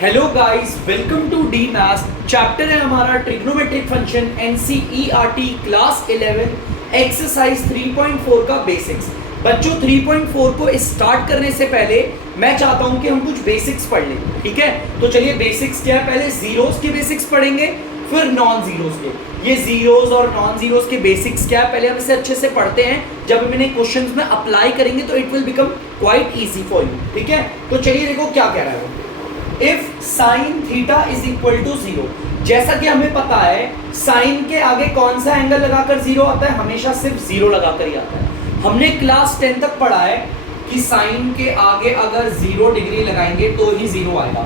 Hello guys, welcome to the maths. Chapter है हमारा trigonometric function NCERT class 11 exercise 3.4 का basics. बच्चों 3.4 को स्टार्ट करने से पहले मैं चाहता हूं कि हम कुछ बेसिक्स पढ़ लें, ठीक है? तो चलिए बेसिक्स क्या है, पहले जीरोस के बेसिक्स पढ़ेंगे, फिर नॉन जीरोस के। ये जीरोस और नॉन जीरोस के बेसिक्स क्या है, पहले हम इसे अच्छे से पढ़ते हैं। जब हम इन्हें क्वेश्चंस में अप्लाई करेंगे तो it will become quite easy for you, ठीक है? तो चलिए देखो क्या कह रहा है वो। If sine theta is equal to 0, जैसा कि हमें पता है साइन के आगे कौन सा एंगल लगाकर 0 आता है, हमेशा सिर्फ 0 लगाकर ही आता है। हमने क्लास 10 तक पढ़ा है कि साइन के आगे अगर 0 डिग्री लगाएंगे तो ही 0 आएगा,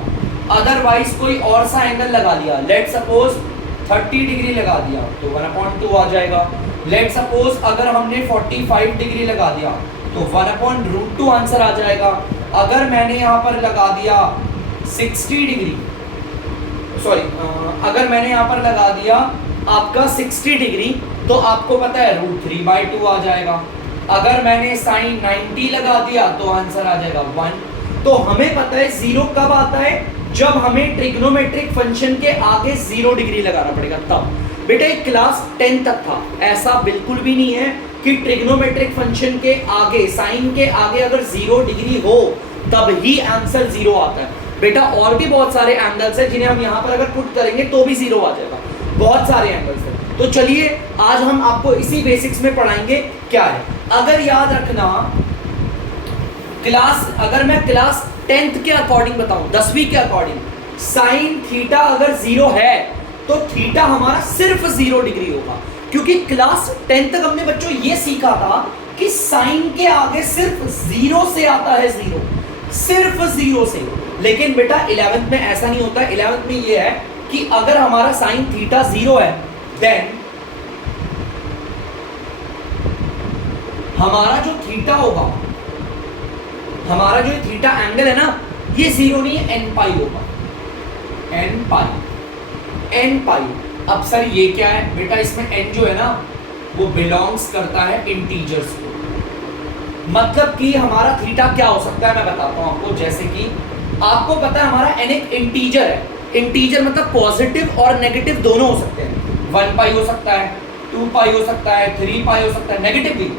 अदरवाइज कोई और सा एंगल लगा लिया, लेट सपोज 30 डिग्री लगा दिया तो 1/2 आ जाएगा। लेट सपोज अगर हमने 45 डिग्री लगा दिया तो 1/√2 आंसर आ जाएगा। अगर मैंने यहाँ पर लगा दिया 60 डिग्री, सॉरी अगर मैंने यहाँ पर लगा दिया आपका 60 डिग्री तो आपको पता है √3/2 आ जाएगा। अगर मैंने साइन 90 लगा दिया तो आंसर आ जाएगा 1। तो हमें पता है 0 कब आता है, जब हमें ट्रिग्नोमेट्रिक फंक्शन के आगे 0 डिग्री लगाना पड़ेगा तब। बेटा एक क्लास 10 तक था, ऐसा बिल्कुल भी नहीं है कि ट्रिग्नोमेट्रिक फंक्शन के आगे साइन के आगे अगर 0 डिग्री हो तब ही आंसर 0 आता है। बेटा और भी बहुत सारे एंगल्स हैं जिन्हें हम यहाँ पर अगर पुट करेंगे तो भी 0 आ जाएगा, बहुत सारे एंगल्स हैं। तो चलिए आज हम आपको इसी बेसिक्स में पढ़ाएंगे क्या है। अगर याद रखना अगर मैं क्लास 10th के अकॉर्डिंग बताऊं, 10वीं के अकॉर्डिंग, साइन थीटा अगर 0 है तो थीटा हमारा सिर्फ 0 डिग्री होगा, क्योंकि क्लास 10 तक हमने बच्चों ये सीखा था कि साइन के आगे सिर्फ 0 से आता है 0, सिर्फ 0 से। लेकिन बेटा 11th में ऐसा नहीं होता। 11th में ये है कि अगर हमारा साइन थीटा 0 है देन हमारा जो थीटा होगा, हमारा जो थीटा एंगल है ना, ये 0 नहीं है, n पाई होगा, n पाई। अब सर ये क्या है बेटा, इसमें n जो है ना वो बिलोंग्स करता है इंटीजर्स को। मतलब कि हमारा थीटा क्या हो सकता है मैं बताता हूं आपको। जैसे कि आपको पता है हमारा n एक इंटीजर है, इंटीजर मतलब पॉजिटिव और नेगेटिव दोनों हो सकते हैं। 1 पाई हो सकता है, 2 पाई हो सकता है, 3 पाई हो सकता है, नेगेटिव भी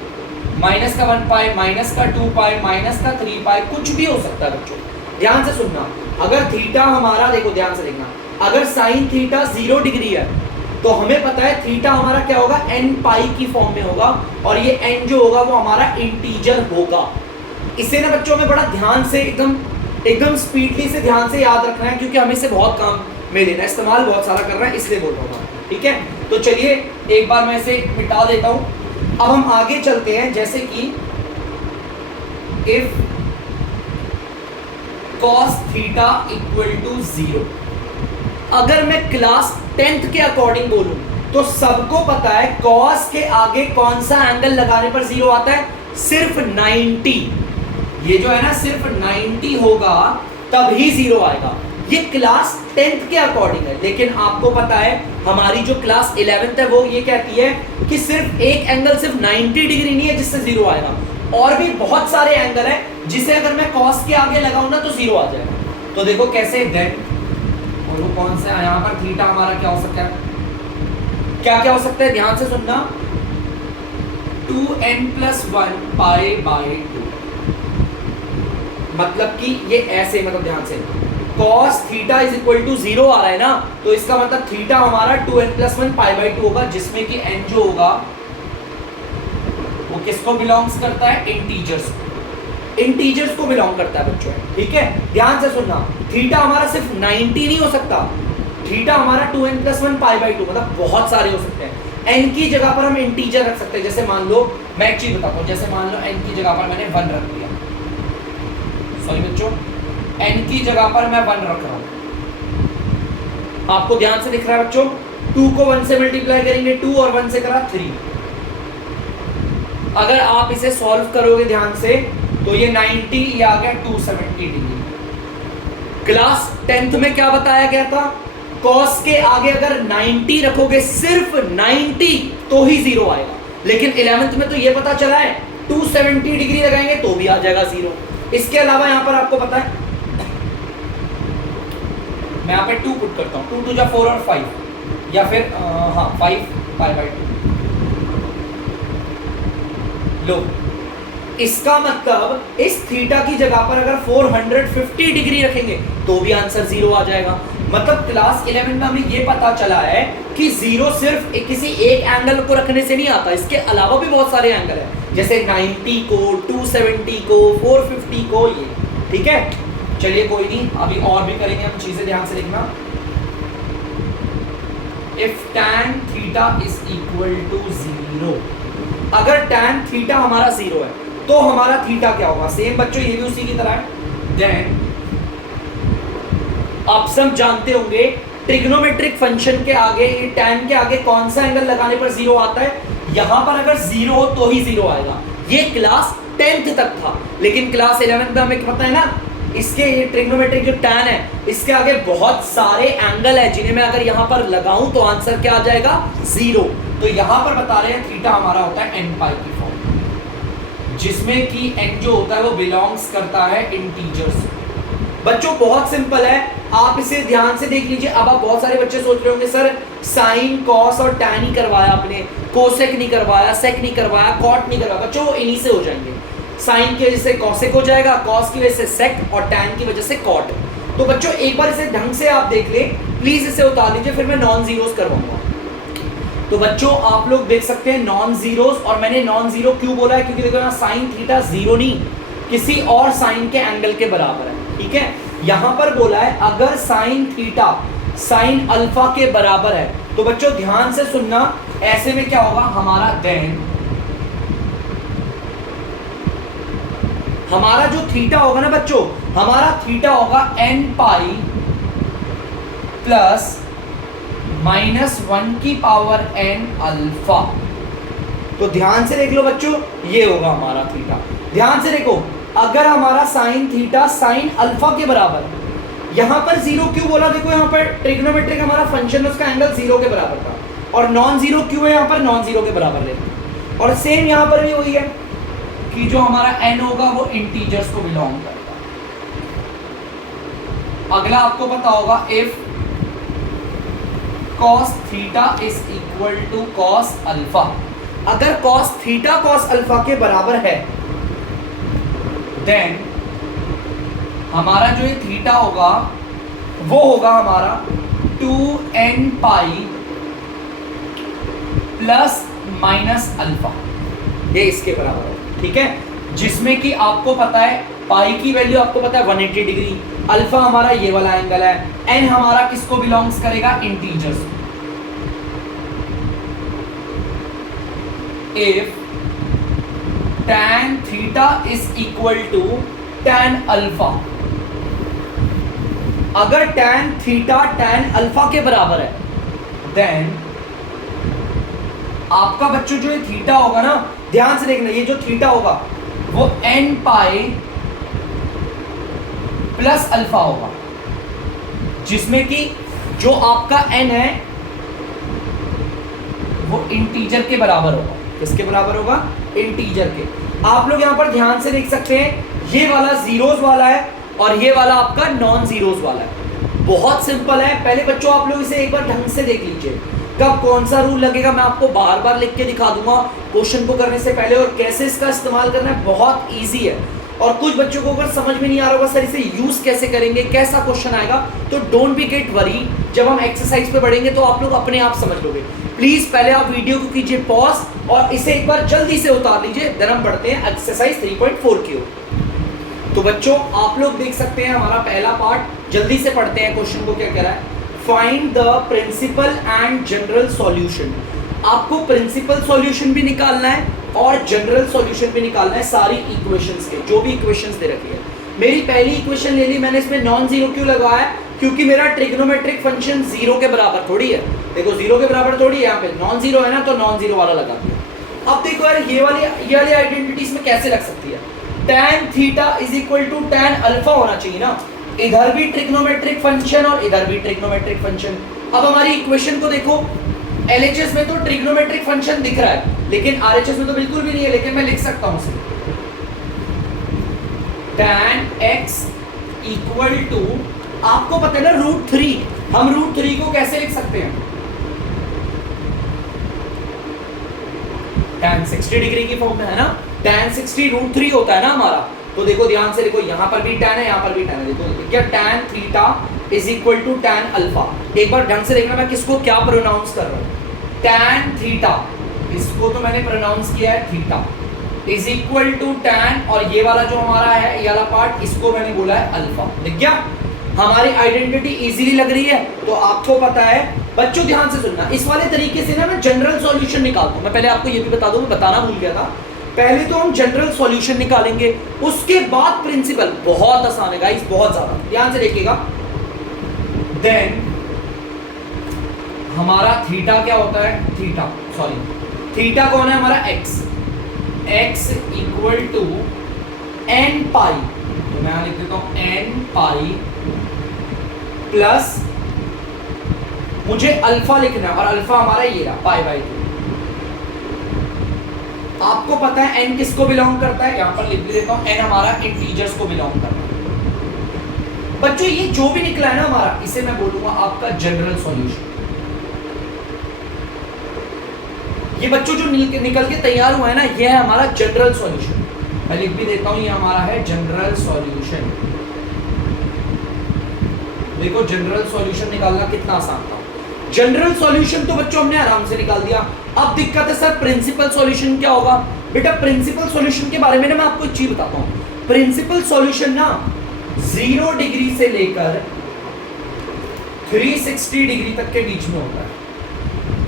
माइनस का 1 पाई, माइनस का 2 पाई, माइनस का 3 पाई, कुछ भी हो सकता है बच्चों। ध्यान से सुनना, अगर थीटा हमारा, देखो ध्यान से देखना, अगर साइन थीटा 0 डिग्री है तो हमें पता है थीटा हमारा क्या होगा, n पाई की फॉर्म में होगा, और ये n जो होगा वो हमारा इंटीजर होगा। इसे ना बच्चों में बड़ा ध्यान से एकदम स्पीडली से ध्यान से याद रखना है, क्योंकि हमें इसे बहुत काम में लेना है, इस्तेमाल बहुत सारा करना है, इसलिए बोल रहा हूँ, ठीक है? तो चलिए एक बार मैं इसे मिटा देता हूँ। अब हम आगे चलते हैं, जैसे कि if cos theta equal to 0, अगर मैं क्लास 10th के अकॉर्डिंग बोलूं तो सबको पता है cos के आगे कौन सा एंगल लगाने पर 0 आता है, सिर्फ 90। ये जो है ना सिर्फ 90 होगा तब ही 0 आएगा। ये क्लास 10th के अकॉर्डिंग है, लेकिन आपको पता है हमारी जो क्लास 11th है वो ये कहती है कि सिर्फ एक एंगल सिर्फ 90 डिग्री नहीं है जिससे 0 आएगा, और भी बहुत सारे एंगल है जिसे अगर मैं cos के आगे लगाऊं ना तो 0 आ जाएगा। तो देखो कैसे, देन और वो कौन सा है, यहाँ पर थीटा हमारा क्या हो सकता है, क्या हो सकता है, ध्यान से सुनना, 2n+1 π/2। मतलब कि ये ऐसे, मतलब ध्यान से, cos theta is equal to 0 आ रहा है ना, तो इसका मतलब थीटा हमारा 2n+1 π/2 होगा, जिसमें कि n जो होगा वो किसको बिलोंग्स करता है, इंटीजर्स को बिलोंग करता है बच्चों, ठीक है? ध्यान से सुनना, थीटा हमारा सिर्फ 90 नहीं हो सकता, थीटा हमारा 2n+1 π/2, मतलब बहुत सारे हो सकते हैं। n की जगह पर हम इंटीजर रख सकते हैं, जैसे मान लो, मैं एक चीज बताता हूँ, जैसे मान लो n की जगह पर मैंने 1 रख दिया, सॉरी बच्चों, n की जगह पर मैं 1 रख रहा हूँ, आपको ध्यान से दिख रहा है बच्चों, 2 को 1 से मल्टीप्लाई करेंगे 2, और 1 से करा 3। अगर आप इसे सॉल्व करोगे ध्यान से तो ये 90, ये आ गया 270 डिग्री। क्लास 10th में क्या बताया गया था, cos के आगे अगर 90 रखोगे, सिर्फ 90, तो ही 0 आएगा। लेकिन 11th में तो ये पता चला है 270 डिग्री लगाएंगे तो भी आ जाएगा 0। इसके अलावा यहां पर आपको पता है मैं यहाँ पे 2 पुट करता हूँ, 2 2 जा 4 और 5 या फिर हाँ 5 पाई/2। लो, इसका मतलब इस थीटा की जगह पर अगर 450 डिग्री रखेंगे तो भी आंसर 0 आ जाएगा। मतलब क्लास 11 में हमें ये पता चला है कि 0 सिर्फ किसी एक एंगल को रखने से नहीं आता, इसके अलावा भी बहुत सारे एंगल है, जैसे 90 को, 270 को, 450 को, ये ठीक है। चलिए कोई नहीं, अभी और भी करेंगे हम, चीजें ध्यान से लिखना। If tan theta is equal to 0, अगर tan थीटा हमारा 0 है तो हमारा थीटा क्या होगा? सेम बच्चों, ये भी उसी की तरह है। देन आप सब जानते होंगे ट्रिग्नोमेट्रिक फंक्शन के आगे, ये tan के आगे कौन सा एंगल लगाने पर 0 आता है? यहां पर अगर 0 हो तो ही 0 आएगा। ये क्लास 10th तक था, लेकिन क्लास 11 में हमें पता है ना, इसके ये ट्रिग्नोमेट्रिक जो tan है, इसके आगे बहुत सारे एंगल है जिन्हें मैं अगर यहां पर लगाऊं तो आंसर क्या आ जाएगा? 0। तो यहां पर बता रहे हैं थीटा हमारा होता है n पाई की फॉर्म, जिसमें कि n जो होता है वो बिलोंग्स करता है इंटीजर्स। बच्चों बहुत सिंपल है, आप इसे ध्यान से देख लीजिए। अब आप बहुत सारे बच्चे सोच रहे होंगे सर साइन, कॉस और टैन ही करवाया आपने, कोसेक नहीं करवाया, सेक नहीं करवाया, कॉट नहीं करवाया। बच्चों वो इन्हीं से हो जाएंगे, साइन की वजह से कॉसेक हो जाएगा, कॉस की वजह से सेक और टैन की वजह से कॉट। तो बच्चों एक बार इसे ढंग से आप देख ले, प्लीज इसे उतार लीजिए, फिर मैं नॉन जीरोस करवाऊंगा। तो बच्चों आप लोग देख सकते हैं नॉन जीरोस, और मैंने नॉन जीरो क्यों बोला है? क्योंकि देखो यहाँ साइन थीटा 0 नहीं, किसी और साइन के एंगल के बराबर है, ठीक है। यहां पर बोला है अगर साइन थीटा साइन अल्फा के बराबर है, तो बच्चों ध्यान से सुनना, ऐसे में क्या होगा हमारा? देन हमारा जो थीटा होगा ना बच्चों, हमारा थीटा होगा n पाई प्लस -1 की पावर n अल्फा। तो ध्यान से देख लो बच्चों, ये होगा हमारा थीटा। ध्यान से देखो, अगर हमारा साइन थीटा साइन अल्फा के बराबर, यहां पर 0 क्यों बोला? देखो यहां पर ट्रिग्नोमेट्रिक हमारा फंक्शन, उसका एंगल 0 के बराबर था, और नॉन जीरो क्यों है? यहां पर नॉन जीरो के बराबर लेते। और सेम यहां पर भी वही है कि जो हमारा n होगा वो इंटीजर्स को बिलोंग करेगा। अगला आपको पता होगा, if cos theta is equal to cos alpha, अगर cos थीटा cos अल्फा के बराबर है, देन हमारा जो ये थीटा होगा वो होगा हमारा 2n pi plus minus alpha, ये इसके बराबर होगा, ठीक है। जिसमें कि आपको पता है पाई की वैल्यू आपको पता है 180 डिग्री, अल्फा हमारा ये वाला एंगल है, n हमारा किसको बिलोंग्स करेगा? Integers. If tan theta is equal to tan alpha, अगर tan थीटा tan अल्फा के बराबर है, देन आपका बच्चों जो ये थीटा होगा ना, ध्यान से देखना, ये जो थीटा होगा वो n पाई प्लस अल्फा होगा, जिसमें कि जो आपका n है वो इंटीजर के बराबर होगा। किसके बराबर होगा? इंटीजर के। आप लोग यहां पर ध्यान से देख सकते हैं, ये वाला जीरोस वाला है और ये वाला आपका नॉन जीरोस वाला है। बहुत सिंपल है, पहले बच्चों आप लोग इसे एक बार ढंग से देख लीजिए, कब कौन सा रूल लगेगा मैं आपको बार बार लिख के दिखा दूंगा क्वेश्चन को करने से पहले, और कैसे इसका इस्तेमाल करना है बहुत ईजी है। और कुछ बच्चों को अगर समझ में नहीं आ रहा होगा सर इसे यूज कैसे करेंगे, कैसा क्वेश्चन आएगा, तो डोंट बी गेट वरी, जब हम एक्सरसाइज पे बढ़ेंगे तो आप लोग अपने आप समझ लोगे। प्लीज पहले आप वीडियो को कीजिए पॉज और इसे एक बार जल्दी से उतार लीजिए, देन हम बढ़ते हैं एक्सरसाइज 3.4 की ओर। तो बच्चों आप लोग देख सकते हैं हमारा पहला पार्ट, जल्दी से पढ़ते हैं क्वेश्चन को क्या कह रहा है। Find the principal and general solution. आपको प्रिंसिपल सॉल्यूशन भी निकालना है और जनरल सॉल्यूशन भी निकालना है सारी इक्वेशंस के, जो भी इक्वेशंस दे रखी है। मेरी पहली इक्वेशन ले ली मैंने, इसमें नॉन जीरो क्यों लगाया? क्योंकि मेरा ट्रिग्नोमेट्रिक फंक्शन 0 के बराबर थोड़ी है। देखो 0 के बराबर थोड़ी है, यहाँ पे नॉन जीरो है ना, तो नॉन जीरो वाला लगा दिया। अब देखो यार ये वाली आइडेंटिटी इसमें कैसे लग सकती है? tan theta is equal to tan alpha होना चाहिए ना, इधर भी ट्रिग्नोमेट्रिक फंक्शन और इधर भी ट्रिग्नोमेट्रिक फंक्शन। अब हमारी इक्वेशन को देखो, LHS में तो ट्रिग्नोमेट्रिक फंक्शन दिख रहा है, लेकिन RHS में तो बिल्कुल भी नहीं है, लेकिन मैं लिख सकता हूं उसे tan x इक्वल टू आपको पता है ना √3, हम √3 को कैसे लिख सकते हैं? tan 60 डिग्री की फॉर्म में है ना, tan 60 √3 होता है ना हमारा। तो देखो ध्यान से देखो, यहां पर भी tan है, यहां पर भी tan है। देखो क्या tan theta is equal to tan alpha. एक बार ढंग से देखना मैं किसको क्या प्रोनाउंस कर रहा हूं। tan थीटा, इसको तो मैंने प्रोनाउंस किया है theta, is equal to tan, और ये वाला जो हमारा है ये वाला पार्ट, इसको मैंने बोला है अल्फा। देख गया, हमारी आइडेंटिटी इजीली लग रही है। तो आपको पता है बच्चों, ध्यान से सुनना, इस वाले तरीके से ना मैं जनरल सॉल्यूशन निकालता हूं। मैं पहले आपको ये भी बता दूं, मैं बताना भूल गया था, पहले तो हम जनरल सॉल्यूशन निकालेंगे, उसके बाद प्रिंसिपल। बहुत आसान है गाइस, बहुत ज्यादा, ध्यान से देखिएगा। देन हमारा थीटा क्या होता है, थीटा कौन है हमारा, x इक्वल टू n पाई, तो मैं लिख देता हूं n पाई प्लस, मुझे अल्फा लिखना है, और अल्फा हमारा ये रहा पाई बाई 2। आपको पता है n किसको बिलोंग करता है, यहां पर लिख भी देता हूं, n हमारा इंटीजर्स को बिलोंग करता है। बच्चों ये जो भी निकला है ना हमारा, इसे मैं बोलूंगा आपका जनरल सॉल्यूशन। ये बच्चों जो निकल के तैयार हुआ है ना, ये है हमारा जनरल सॉल्यूशन। मैं लिख भी देता हूं, ये हमारा है जनरल सॉल्यूशन। देखो जनरल सॉल्यूशन निकालना कितना आसान था। जनरल सॉल्यूशन तो बच्चों हमने आराम से निकाल दिया। अब दिक्कत है सर प्रिंसिपल सॉल्यूशन क्या होगा। बेटा प्रिंसिपल सॉल्यूशन के बारे में ना मैं आपको एक चीज बताता हूं। प्रिंसिपल सॉल्यूशन ना 0 डिग्री से लेकर 360 डिग्री तक के बीच में होता है।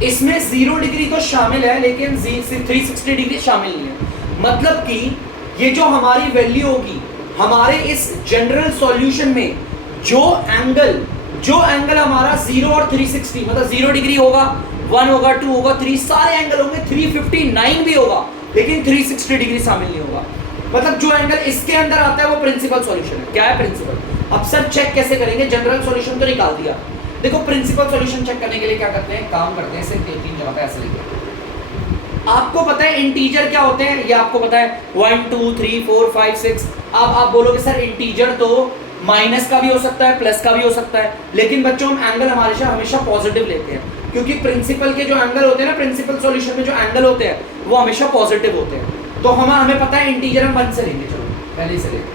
इसमें 0 डिग्री तो शामिल है, लेकिन 360 डिग्री शामिल नहीं है। मतलब कि ये जो हमारी वैल्यू होगी हमारे इस जनरल सॉल्यूशन में, जो एंगल हमारा 0 और 360, मतलब 0 डिग्री होगा, 1 होगा, 2 होगा, 3, सारे एंगल होंगे, 359 भी होगा, लेकिन 360 डिग्री शामिल नहीं होगा। मतलब जो एंगल इसके अंदर आता है वो प्रिंसिपल सॉल्यूशन है। क्या है प्रिंसिपल? अब सर चेक कैसे करेंगे, जनरल सॉल्यूशन तो निकाल दिया। देखो प्रिंसिपल सॉल्यूशन चेक करने के लिए क्या करते हैं, काम करते हैं, सिर्फ 3 जगह पे ऐसे लिखते। आपको पता है इंटीजर क्या होते हैं, ये आपको पता है 1 2 3 4 5 6। अब आप बोलोगे सर इंटीजर तो माइनस का भी हो सकता है, प्लस का भी हो सकता है, लेकिन बच्चों हम एंगल हमेशा पॉजिटिव लेते हैं, क्योंकि प्रिंसिपल के जो एंगल होते हैं ना, प्रिंसिपल सॉल्यूशन में जो एंगल होते हैं वो हमेशा पॉजिटिव होते हैं। तो हमें पता है इंटीजर हम 1 से लेंगे। चलो पहले से लेंगे,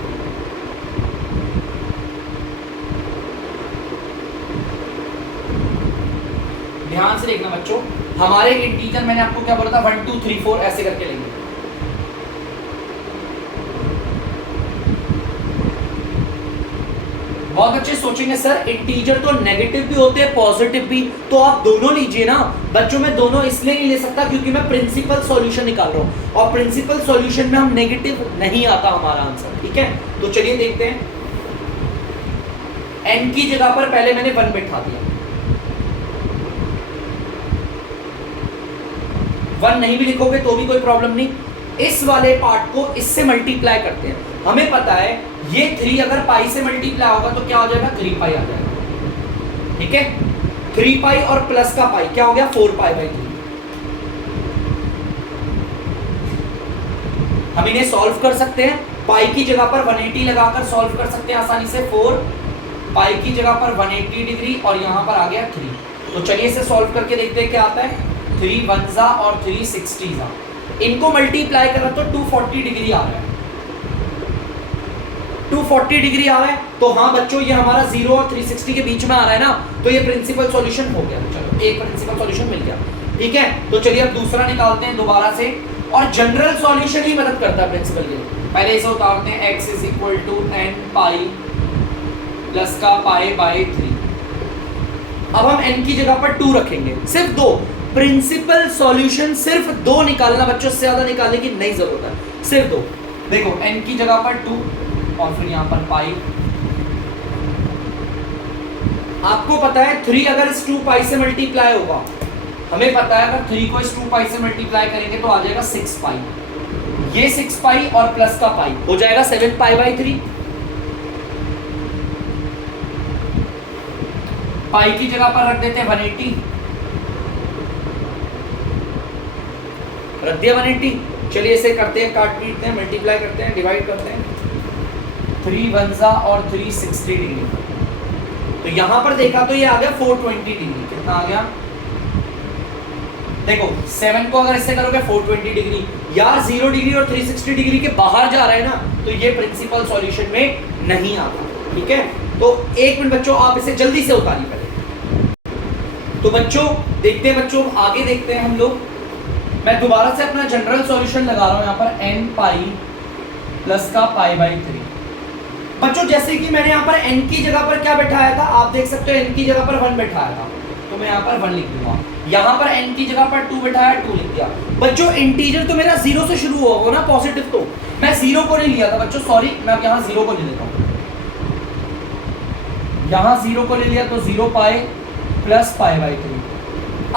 ध्यान से देखना बच्चों, हमारे इंटीजर मैंने आपको क्या बोला था, 1 2 3 4 ऐसे करके लेंगे। बहुत अच्छे सोचेंगे सर इंटीजर तो नेगेटिव भी होते हैं पॉजिटिव भी, तो आप दोनों लीजिए ना। बच्चों मैं दोनों इसलिए नहीं ले सकता क्योंकि मैं प्रिंसिपल सॉल्यूशन निकाल रहा हूं, और प्रिंसिपल सॉल्यूशन में हम नेगेटिव नहीं आता हमारा आंसर। ठीक है, तो चलिए देखते हैं। n की जगह पर पहले मैंने 1 बिठा दिया, 1 नहीं भी लिखोगे तो भी कोई प्रॉब्लम नहीं। इस वाले पार्ट को इससे मल्टीप्लाई करते हैं। हमें पता है ये 3 अगर पाई से मल्टीप्लाई होगा तो क्या हो जाएगा, 3 पाई आ जाएगा। ठीक है, 3 पाई और प्लस का पाई क्या हो गया, 4 पाई बाई 3। हम इन्हें सॉल्व कर सकते हैं, पाई की जगह पर 180 लगाकर सॉल्व कर सकते हैं आसानी से। 4 पाई की जगह पर 180 डिग्री और यहां पर आ गया 3। तो चलिए इसे सॉल्व करके देखते हैं क्या आता है। 3 1 और 3 60, इनको मल्टीप्लाई करा तो 240 डिग्री आ रहा है। 240 डिग्री आ रहा है, तो हाँ बच्चों ये हमारा 0 और 360 के बीच में आ रहा है ना, तो ये प्रिंसिपल सॉल्यूशन हो गया। चलो एक प्रिंसिपल सॉल्यूशन मिल गया। ठीक है, तो चलिए अब दूसरा निकालते हैं दोबारा से, और जनरल सॉल्यूशन ही मदद करता है प्रिंसिपल के। पहले इसे उतारते हैं, x is equal to n pi plus का पाई बाई 3। अब हम n की जगह पर 2 रखेंगे, सिर्फ 2। प्रिंसिपल सॉल्यूशन सिर्फ 2 निकालना बच्चों, से ज्यादा निकालने की नहीं जरूरत है, सिर्फ 2। देखो n की जगह पर 2 और फिर यहां पर पाई। आपको पता है 3 अगर इस 2 पाई से मल्टीप्लाई होगा, हमें पता है अगर 3 को इस 2 पाई से मल्टीप्लाई करेंगे तो आ जाएगा 6 पाई। ये 6 पाई और प्लस का पाई हो जाएगा 7 पाई बाई 3। पाई की जगह पर रख देते हैं 180, रख दिया 180। चलिए इसे करते हैं, काट पीटते हैं, मल्टीप्लाई करते हैं, डिवाइड करते हैं। 3 1 और 360 डिग्री, तो यहां पर देखा तो ये आ गया 420 डिग्री। कितना आ गया? देखो 7 को अगर इससे करोगे 420 डिग्री, यार 0 डिग्री और 360 डिग्री के बाहर जा रहा है ना, तो ये प्रिंसिपल सॉल्यूशन में नहीं आता। ठीक है, तो एक मिनट बच्चों, आप इसे जल्दी से उतारिए पहले। तो बच्चों देखते हैं, बच्चों आगे देखते हैं हम लोग। मैं दोबारा से अपना जनरल सॉल्यूशन लगा रहा हूं यहाँ पर n पाई प्लस का π/3। बच्चों जैसे कि मैंने यहाँ पर n की जगह पर क्या बैठाया था, आप देख सकते हो n की जगह पर 1 बैठाया था, तो मैं यहाँ पर 1 लिख दूंगा। यहाँ पर n की जगह पर 2 बैठाया, 2 लिख दिया। बच्चों इंटीजर तो मेरा 0 से शुरू होगा ना, पॉजिटिव, तो मैं 0 को नहीं लिया था बच्चों, सॉरी, मैं अब यहाँ 0 को ले लेता हूँ। यहाँ 0 को ले लिया तो 0 पाई प्लस π/3।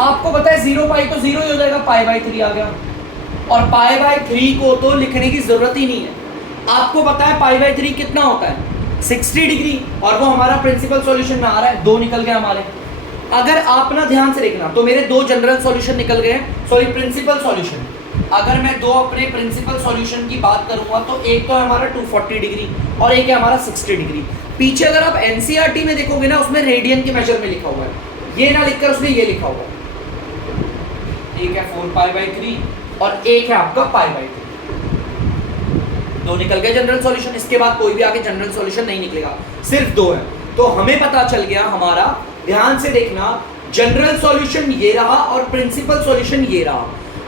आपको पता है 0 पाई तो 0 ही हो जाएगा, π/3 आ गया। और π/3 को तो लिखने की जरूरत ही नहीं है। आपको पता है π/3 कितना होता है? 60 डिग्री, और वो हमारा प्रिंसिपल सॉल्यूशन में आ रहा है, 2 निकल गए हमारे। अगर आप ना ध्यान से देखना, तो मेरे 2 जनरल सॉल्यूशन निकल गए हैं, सॉरी प्रिंसिपल सॉल्यूशन। अगर मैं 2 अपने प्रिंसिपल सॉल्यूशन की बात करूंगा तो एक तो है हमारा 240 डिग्री और एक है हमारा 60 डिग्री। पीछे अगर आप एनसीईआरटी में देखोगे ना, उसमें रेडियन के मेजर में लिखा हुआ है, ये ना लिखकर उसने ये लिखा हुआ है। एक है 4π/3 और एक है आपका π/3। 2 निकल गए जनरल सॉल्यूशन। इसके बाद कोई भी आगे जनरल सॉल्यूशन नहीं निकलेगा, सिर्फ 2 है। तो हमें पता चल गया हमारा, ध्यान से देखना, जनरल सॉल्यूशन ये रहा और प्रिंसिपल सॉल्यूशन ये रहा।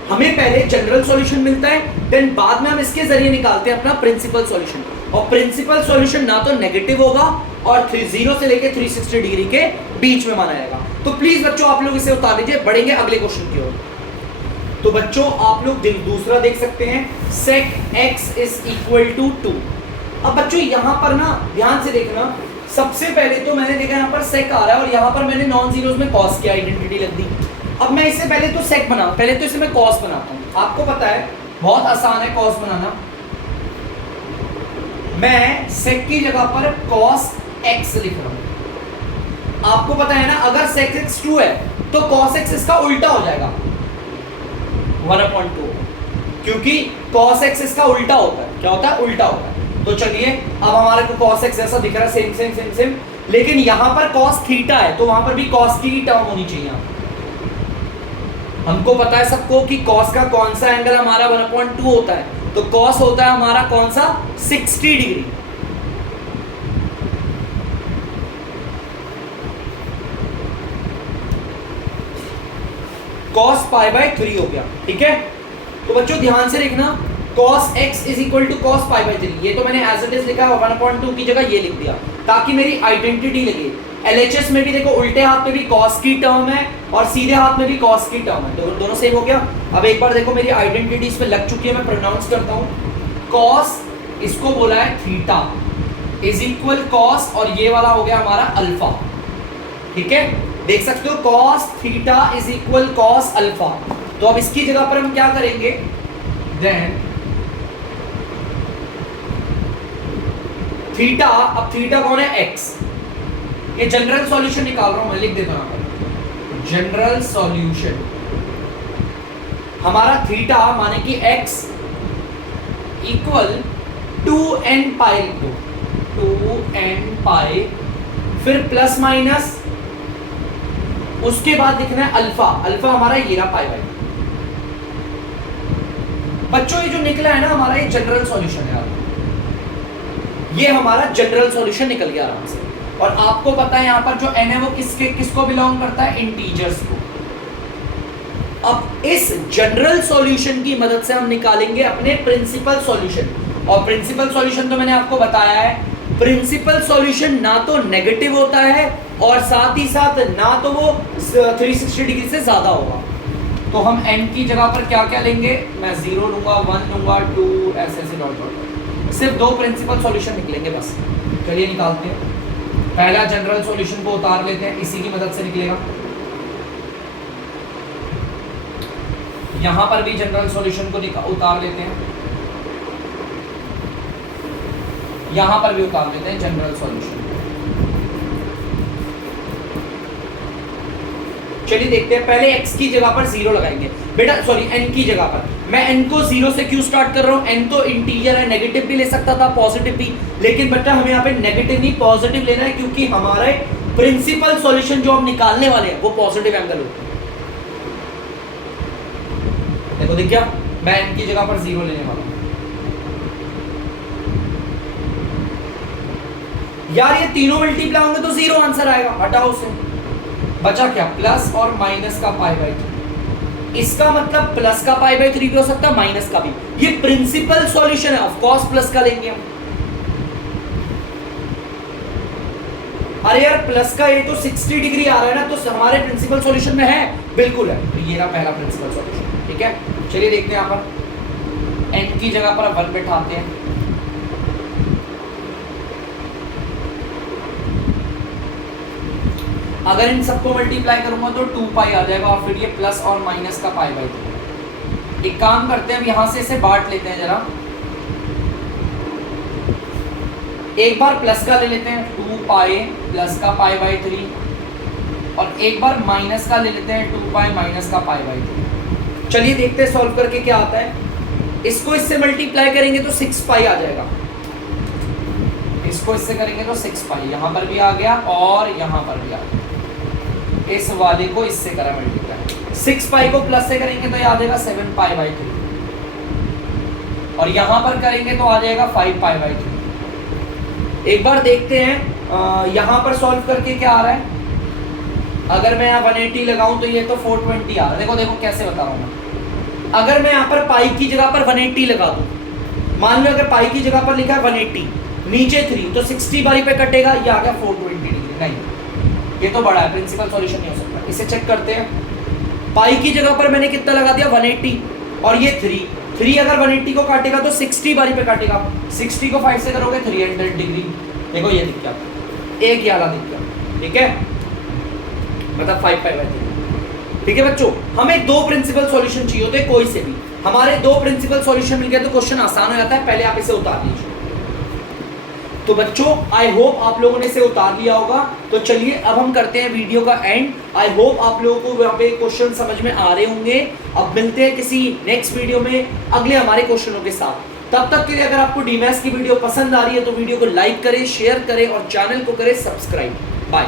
हमें पहले जनरल सॉल्यूशन मिलता है, देन बाद में हम इसके जरिए निकालते हैं अपना प्रिंसिपल सॉल्यूशन। और प्रिंसिपल सॉल्यूशन ना तो नेगेटिव होगा और 0 से लेके 360 डिग्री के बीच में माना जाएगा। तो प्लीज बच्चों आप लोग इसे उतार लीजिए, बढ़ेंगे अगले क्वेश्चन की ओर। तो बच्चों आप लोग दूसरा देख सकते हैं, sec x = 2। अब बच्चों यहां पर ना ध्यान से देखना, सबसे पहले तो मैंने देखा यहाँ पर sec आ रहा है और यहाँ पर मैंने नॉन जीरोस में cos की आइडेंटिटी लग दी। अब मैं इससे पहले तो sec बना, पहले तो इसे मैं cos बनाता हूँ। आपको पता है बहुत आसान है cos बनाना। मैं sec की जगह पर cos x लिख रहा हूँ। आपको पता है ना, अगर sec x 2 है तो cos x इसका उल्टा हो जाएगा, 1/2, क्योंकि cos x इसका उल्टा होता है। क्या होता है? उल्टा होता है। तो चलिए अब हमारे को cos x जैसा दिख रहा है, सेम, लेकिन यहां पर cos थीटा है तो वहां पर भी cos की ही टर्म होनी चाहिए। हमको पता है सबको कि cos का कौन सा एंगल हमारा 1/2 होता है, तो cos होता है हमारा कौन सा? 60 डिग्री। cos π/3 हो गया। ठीक है, तो बच्चों ध्यान से देखना, cos x = cos π/3, ये तो मैंने एज इट इज लिखा है, 1/2 की जगह ये लिख दिया ताकि मेरी आइडेंटिटी लगे। LHS में भी देखो उल्टे हाथ में भी cos की टर्म है और सीधे हाथ में भी cos की टर्म है, तो दोनों सेम हो गया। अब एक बार देखो मेरी आइडेंटिटी इसमें लग चुकी है, मैं प्रोनाउंस करता हूँ। cos इसको बोला है थीटा = cos, और ये वाला हो गया हमारा अल्फा। ठीक है, देख सकते हो cos थीटा = cos अल्फा। तो अब इसकी जगह पर हम क्या करेंगे, देन थीटा, अब थीटा कौन है? x। ये जनरल सॉल्यूशन निकाल रहा हूं मैं, लिख देता हूं जनरल सॉल्यूशन। हमारा थीटा माने कि x = 2n पाई, 2n पाई, फिर प्लस माइनस, उसके बाद लिखना है अल्फा। अल्फा हमारा ये रहा π/3। बच्चों ये जो निकला है ना हमारा, ये जनरल सॉल्यूशन है। ये हमारा जनरल सॉल्यूशन निकल गया आराम से। और आपको पता है यहाँ पर जो n है वो किसको बिलोंग करता है? इंटीजर्स को। अब इस जनरल सॉल्यूशन की मदद से हम निकालेंगे अपने प्रिंसिपल सॉल्यूशन। और प्रिंसिपल सॉल्यूशन तो मैंने आपको बताया है, प्रिंसिपल सॉल्यूशन ना तो नेगेटिव होता है और साथ ही साथ ना तो वो 360 डिग्री से ज्यादा होगा। तो हम n की जगह पर क्या क्या लेंगे? मैं 0 लूंगा, 1 लूंगा, 2, ऐसे डॉट। सिर्फ 2 प्रिंसिपल सॉल्यूशन निकलेंगे बस। चलिए निकालते हैं। पहला जनरल सॉल्यूशन को उतार लेते हैं, इसी की मदद से निकलेगा। यहां पर भी जनरल सॉल्यूशन को उतार लेते हैं, यहां पर भी उतार लेते हैं जनरल सॉल्यूशन। चलिए देखते हैं, पहले x की जगह पर 0 लगाएंगे बेटा, सॉरी n की जगह पर। मैं n को 0 से क्यों स्टार्ट कर रहा हूं? n तो इंटीजर है, नेगेटिव भी ले सकता था, पॉजिटिव भी, लेकिन बेटा हमें यहाँ पे नेगेटिव नहीं पॉजिटिव लेना है, क्योंकि हमारे प्रिंसिपल सॉल्यूशन जो हम निकालने वाले हैं वो पॉजिटिव एंगल होता है। देखो दिख गया, मैं n की जगह पर 0 लेने वाला हूं। यार ये तीनों मल्टीप्लाई होंगे तो 0 आंसर आएगा, हटाओ उसे, बचा क्या, प्लस और माइनस का π/3। इसका मतलब प्लस का π/3 भी हो सकता है, माइनस का भी। ये प्रिंसिपल सॉल्यूशन है, ऑफ कोर्स प्लस का लेंगे हम। अरे यार प्लस का ये तो 60 डिग्री आ रहा है ना, तो हमारे प्रिंसिपल सॉल्यूशन में है, बिल्कुल है। तो ये रहा पहला प्रिंसिपल सॉल्यूशन, ठीक है। चलिए देखते हैं यहाँ पर n की जगह पर 1 बैठाते हैं। अगर इन सबको मल्टीप्लाई करूंगा तो 2π आ जाएगा और फिर ये प्लस और माइनस का π/3। एक काम करते हैं, अब यहां से इसे बांट लेते हैं जरा। एक बार प्लस का ले लेते हैं 2π प्लस का π/3 और एक बार माइनस का ले लेते हैं 2π माइनस का π/3। चलिए देखते हैं सॉल्व करके क्या आता है। इसको इससे मल्टीप्लाई करेंगे तो 6π आ जाएगा, इसको इससे करेंगे तो 6π, यहां पर भी आ गया और यहां पर भी आ गया। इस वाले को इससे करा मल्टीप्लाई, 6π को प्लस से करेंगे तो ये आ जाएगा 7π/3 और यहां पर करेंगे तो आ जाएगा 5π/3। एक बार देखते हैं यहां पर सॉल्व करके क्या आ रहा है। अगर मैं यहाँ 180 लगाऊं तो ये तो 420 आ रहा है। देखो देखो कैसे बता रहा हूं मैं। अगर मैं यहाँ पर पाई की जगह पर 180 लगा दूं, मान लो अगर पाई की जगह पर लिखा है 180, नीचे 3 तो 60 बारी पे कटेगा, ये आ गया 420 डिग्री। नहीं, ये तो बड़ा है, प्रिंसिपल सॉल्यूशन नहीं हो सकता। इसे चेक करते हैं। पाई की जगह पर मैंने कितना लगा दिया 180 और ये 3 अगर 180 को काटेगा तो 60 बारी पे काटेगा। 60 को 5 से करोगे 300 डिग्री। देखो ये दिख गया, एक वाला दिख गया, ठीक है, मतलब 5π/3। ठीक है बच्चों, हमें 2 प्रिंसिपल सॉल्यूशन चाहिए होते कोई से भी। हमारे 2 प्रिंसिपल सॉल्यूशन मिल गए तो क्वेश्चन आसान हो जाता है। पहले आप इसे उतार लीजिए। तो बच्चों आई होप आप लोगों ने इसे उतार लिया होगा। तो चलिए अब हम करते हैं वीडियो का एंड। आई होप आप लोगों को वहाँ पे क्वेश्चन समझ में आ रहे होंगे। अब मिलते हैं किसी नेक्स्ट वीडियो में अगले हमारे क्वेश्चनों के साथ। तब तक के लिए अगर आपको डीमैथ्स की वीडियो पसंद आ रही है तो वीडियो को लाइक करें, शेयर करें और चैनल को करें सब्सक्राइब। बाय।